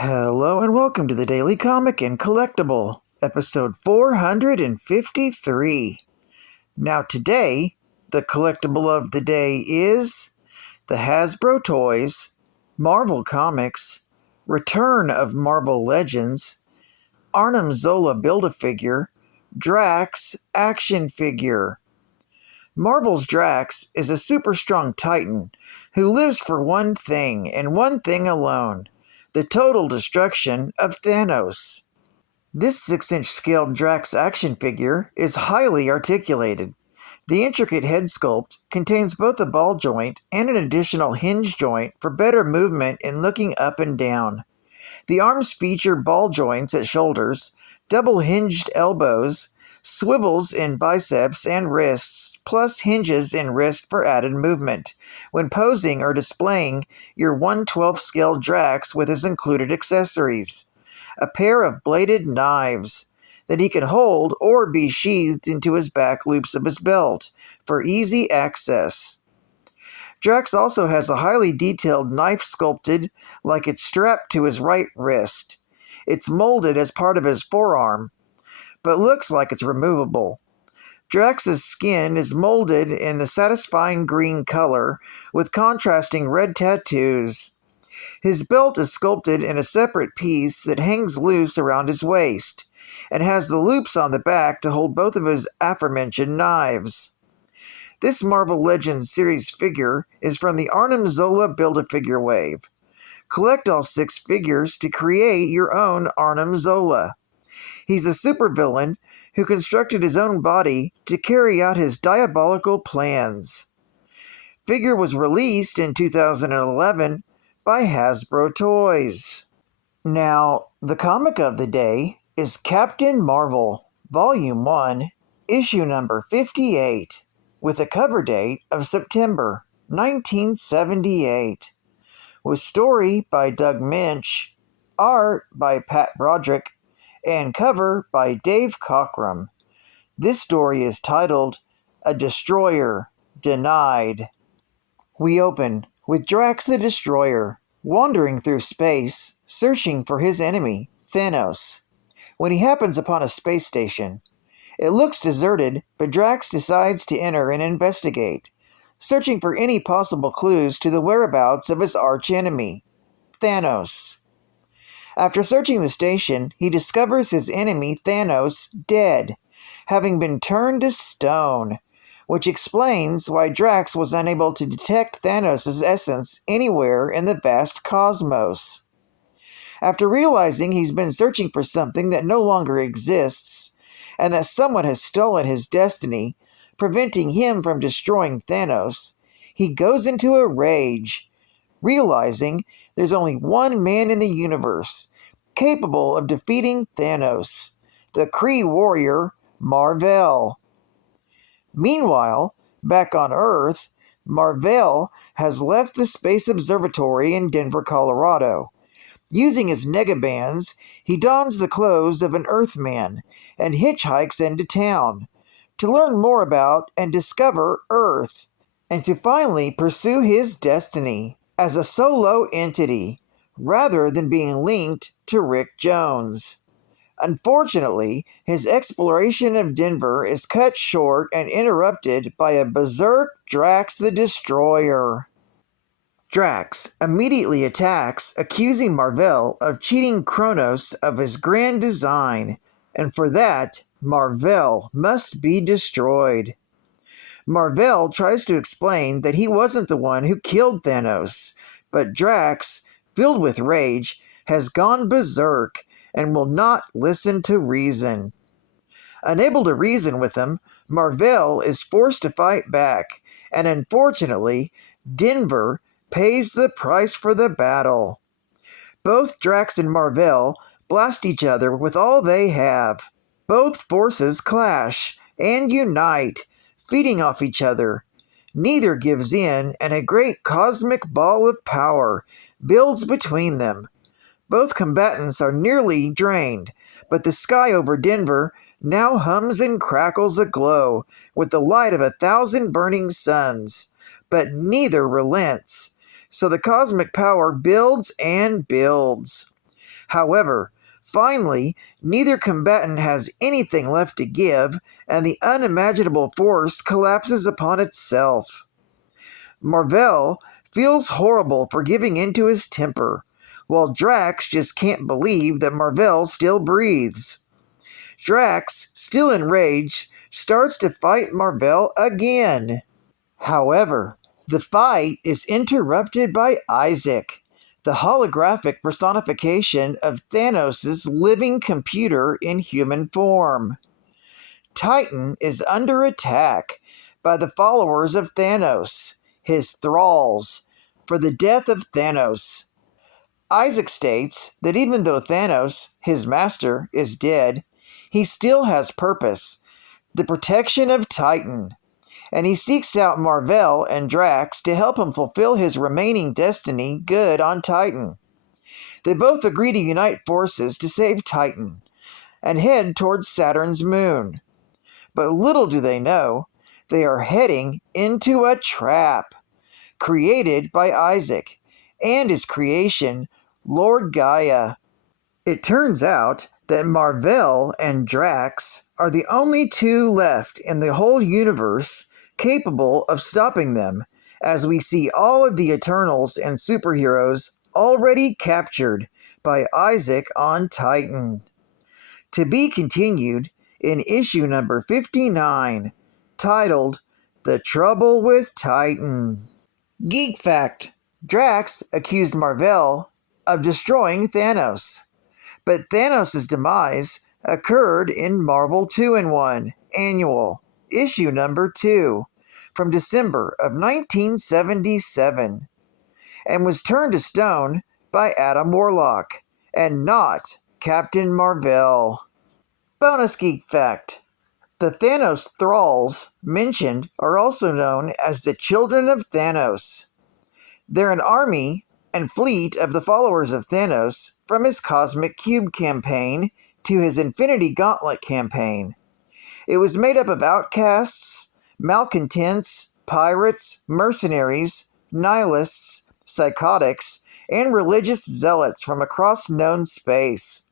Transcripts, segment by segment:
Hello and welcome to the Daily Comic and Collectible, episode 453. Now today, the collectible of the day is the Hasbro Toys, Marvel Comics, Return of Marvel Legends, Arnim Zola Build-A-Figure, Drax Action Figure. Marvel's Drax is a super strong titan who lives for one thing and one thing alone: the total destruction of Thanos. This 6-inch scaled Drax action figure is highly articulated. The intricate head sculpt contains both a ball joint and an additional hinge joint for better movement in looking up and down. The arms feature ball joints at shoulders, double hinged elbows, swivels in biceps and wrists, plus hinges in wrist for added movement when posing or displaying your 1/12 scale Drax with his included accessories. A pair of bladed knives that he can hold or be sheathed into his back loops of his belt for easy access. Drax also has a highly detailed knife sculpted like it's strapped to his right wrist. It's molded as part of his forearm, but looks like it's removable. Drax's skin is molded in the satisfying green color with contrasting red tattoos. His belt is sculpted in a separate piece that hangs loose around his waist and has the loops on the back to hold both of his aforementioned knives. This Marvel Legends series figure is from the Arnim Zola Build-A-Figure wave. Collect all 6 figures to create your own Arnim Zola. He's a supervillain who constructed his own body to carry out his diabolical plans. Figure was released in 2011 by Hasbro Toys. Now, the comic of the day is Captain Marvel, Volume 1, Issue number 58, with a cover date of September 1978, with story by Doug Minch, art by Pat Broderick, and cover by Dave Cockrum. This story is titled A Destroyer Denied. We open with Drax the Destroyer wandering through space, searching for his enemy, Thanos, when he happens upon a space station. It looks deserted, but Drax decides to enter and investigate, searching for any possible clues to the whereabouts of his archenemy, Thanos. After searching the station, he discovers his enemy Thanos dead, having been turned to stone, which explains why Drax was unable to detect Thanos' essence anywhere in the vast cosmos. After realizing he's been searching for something that no longer exists, and that someone has stolen his destiny, preventing him from destroying Thanos, he goes into a rage, realizing there's only one man in the universe capable of defeating Thanos, the Kree warrior Mar-Vell. Meanwhile, back on Earth, Mar-Vell has left the Space Observatory in Denver, Colorado. Using his negabands, he dons the clothes of an Earthman and hitchhikes into town to learn more about and discover Earth, and to finally pursue his destiny as a solo entity, rather than being linked to Rick Jones. Unfortunately, his exploration of Denver is cut short and interrupted by a berserk Drax the Destroyer. Drax immediately attacks, accusing Mar-Vell of cheating Kronos of his grand design, and for that, Mar-Vell must be destroyed. Mar-Vell tries to explain that he wasn't the one who killed Thanos, but Drax, filled with rage, has gone berserk and will not listen to reason. Unable to reason with him, Mar-Vell is forced to fight back, and unfortunately, Denver pays the price for the battle. Both Drax and Mar-Vell blast each other with all they have. Both forces clash and unite, feeding off each other. Neither gives in, and a great cosmic ball of power builds between them. Both combatants are nearly drained, but the sky over Denver now hums and crackles aglow with the light of 1,000 burning suns. But neither relents, so the cosmic power builds and builds. However, finally, neither combatant has anything left to give, and the unimaginable force collapses upon itself. Mar-Vell feels horrible for giving in to his temper, while Drax just can't believe that Mar-Vell still breathes. Drax, still enraged, starts to fight Mar-Vell again. However, the fight is interrupted by Isaac, the holographic personification of Thanos' living computer in human form. Titan is under attack by the followers of Thanos, his thralls, for the death of Thanos. Isaac states that even though Thanos, his master, is dead, he still has purpose, the protection of Titan, and he seeks out Mar-Vell and Drax to help him fulfill his remaining destiny good on Titan. They both agree to unite forces to save Titan and head towards Saturn's moon. But little do they know, they are heading into a trap created by Isaac and his creation, Lord Gaia. It turns out that Mar-Vell and Drax are the only two left in the whole universe capable of stopping them, as we see all of the Eternals and superheroes already captured by Isaac on Titan. To be continued in issue number 59, titled The Trouble with Titan. Geek Fact: Drax accused Mar-Vell of destroying Thanos, but Thanos' demise occurred in Marvel 2-in-1 Annual, issue number 2, from December of 1977, and was turned to stone by Adam Warlock, and not Captain Mar-Vell. Bonus Geek Fact: the Thanos Thralls mentioned are also known as the Children of Thanos. They're an army and fleet of the followers of Thanos from his Cosmic Cube campaign to his Infinity Gauntlet campaign. It was made up of outcasts, malcontents, pirates, mercenaries, nihilists, psychotics, and religious zealots from across known space.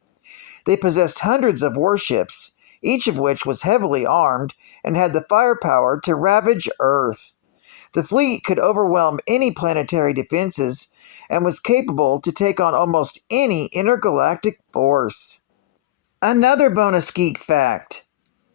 They possessed hundreds of warships, each of which was heavily armed and had the firepower to ravage Earth. The fleet could overwhelm any planetary defenses and was capable to take on almost any intergalactic force. Another bonus geek fact: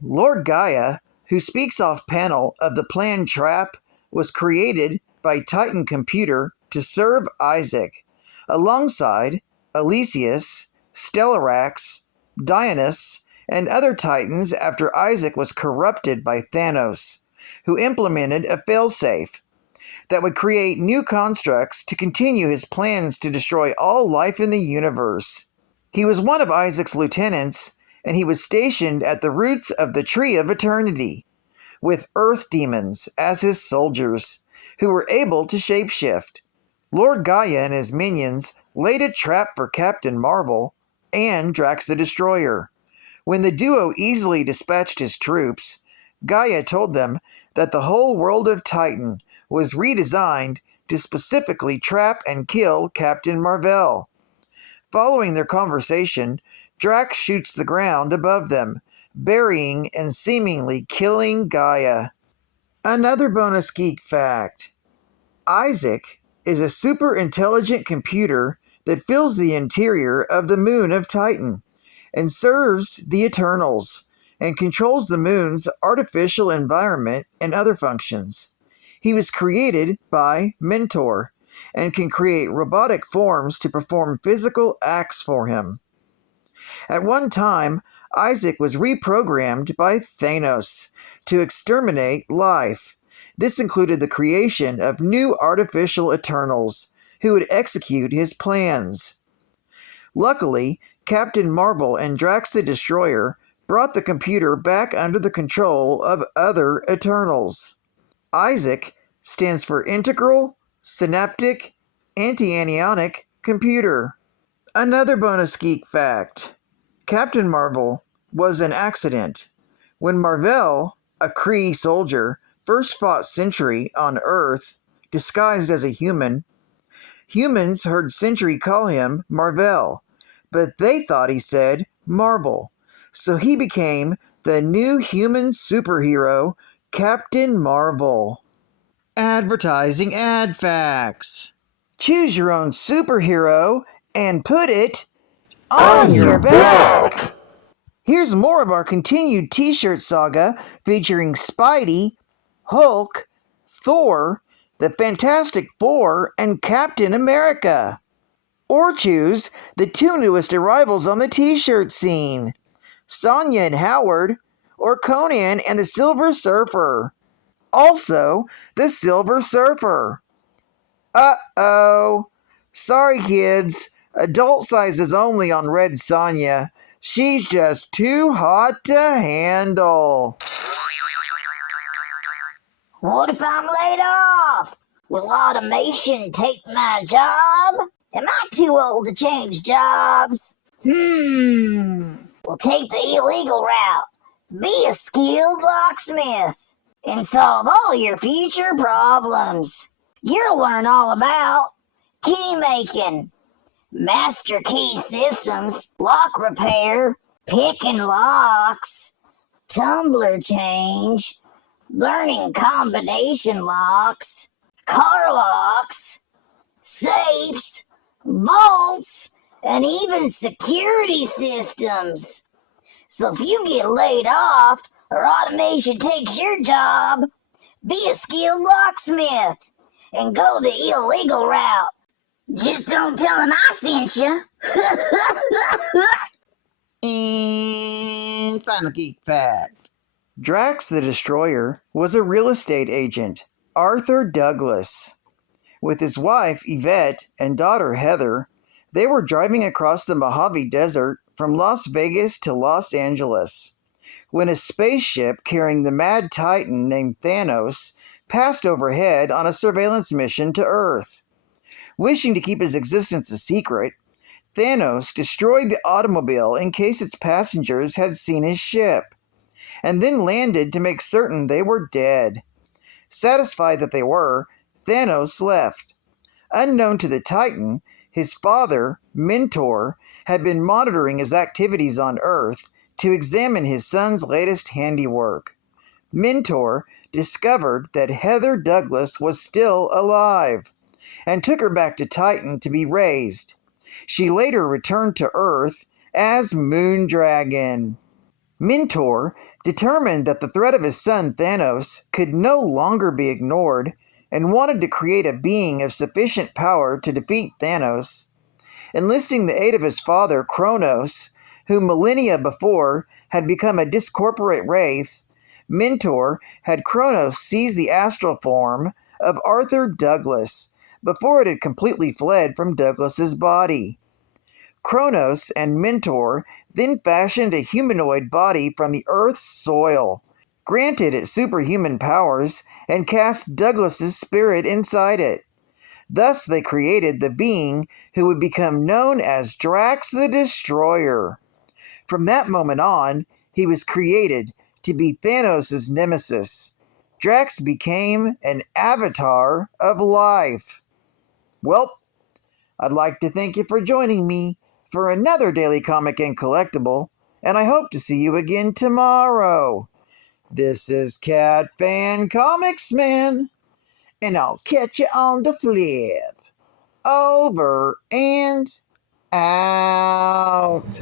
Lord Gaia, who speaks off panel of the planned trap, was created by Titan Computer to serve Isaac, alongside Elysius, Stellarax, Dionys, and other Titans after Isaac was corrupted by Thanos, who implemented a failsafe that would create new constructs to continue his plans to destroy all life in the universe. He was one of Isaac's lieutenants, and he was stationed at the roots of the Tree of Eternity, with Earth demons as his soldiers, who were able to shapeshift. Lord Gaia and his minions laid a trap for Captain Marvel and Drax the Destroyer. When the duo easily dispatched his troops, Gaia told them that the whole world of Titan was redesigned to specifically trap and kill Captain Mar-Vell. Following their conversation, Drax shoots the ground above them, burying and seemingly killing Gaia. Another bonus geek fact: Isaac is a super intelligent computer that fills the interior of the moon of Titan and serves the Eternals and controls the moon's artificial environment and other functions. He was created by Mentor and can create robotic forms to perform physical acts for him. At one time, Isaac was reprogrammed by Thanos to exterminate life. This included the creation of new artificial Eternals who would execute his plans. Luckily, Captain Marvel and Drax the Destroyer brought the computer back under the control of other Eternals. Isaac stands for Integral, Synaptic, Anti-Anionic Computer. Another bonus geek fact: Captain Marvel was an accident. When Mar-Vell, a Kree soldier, first fought Sentry on Earth, disguised as a human, humans heard Sentry call him Mar-Vell, but they thought he said Marvel. So he became the new human superhero, Captain Marvel. Advertising ad facts. Choose your own superhero and put it on your back. Here's more of our continued t-shirt saga featuring Spidey, Hulk, Thor, the Fantastic Four, and Captain America. Or choose the two newest arrivals on the t-shirt scene, Sonya and Howard, or Conan and the Silver Surfer. Also, the Silver Surfer. Uh-oh. Sorry, kids. Adult sizes only on Red Sonya. She's just too hot to handle. What if I'm laid off? Will automation take my job? Am I too old to change jobs? We'll take the illegal route. Be a skilled locksmith and solve all your future problems. You'll learn all about key making, master key systems, lock repair, picking locks, tumbler change, learning combination locks, car locks, safes, vaults, and even security systems. So if you get laid off or automation takes your job, be a skilled locksmith and go the illegal route. Just don't tell them I sent you. And final Geek Fact. Drax the Destroyer was a real estate agent, Arthur Douglas. With his wife, Yvette, and daughter, Heather, they were driving across the Mojave Desert from Las Vegas to Los Angeles when a spaceship carrying the Mad Titan named Thanos passed overhead on a surveillance mission to Earth. Wishing to keep his existence a secret, Thanos destroyed the automobile in case its passengers had seen his ship, and then landed to make certain they were dead. Satisfied that they were, Thanos left. Unknown to the Titan, his father, Mentor, had been monitoring his activities on Earth to examine his son's latest handiwork. Mentor discovered that Heather Douglas was still alive and took her back to Titan to be raised. She later returned to Earth as Moondragon. Mentor, determined that the threat of his son Thanos could no longer be ignored and wanted to create a being of sufficient power to defeat Thanos. Enlisting the aid of his father, Kronos, who millennia before had become a discorporate wraith, Mentor had Kronos seize the astral form of Arthur Douglas before it had completely fled from Douglas's body. Kronos and Mentor then fashioned a humanoid body from the Earth's soil, granted it superhuman powers, and cast Douglas's spirit inside it. Thus they created the being who would become known as Drax the Destroyer. From that moment on, he was created to be Thanos' nemesis. Drax became an avatar of life. Well, I'd like to thank you for joining me for another Daily Comic and Collectible, and I hope to see you again tomorrow. This is Cat Fan Comics Man, and I'll catch you on the flip. Over and out.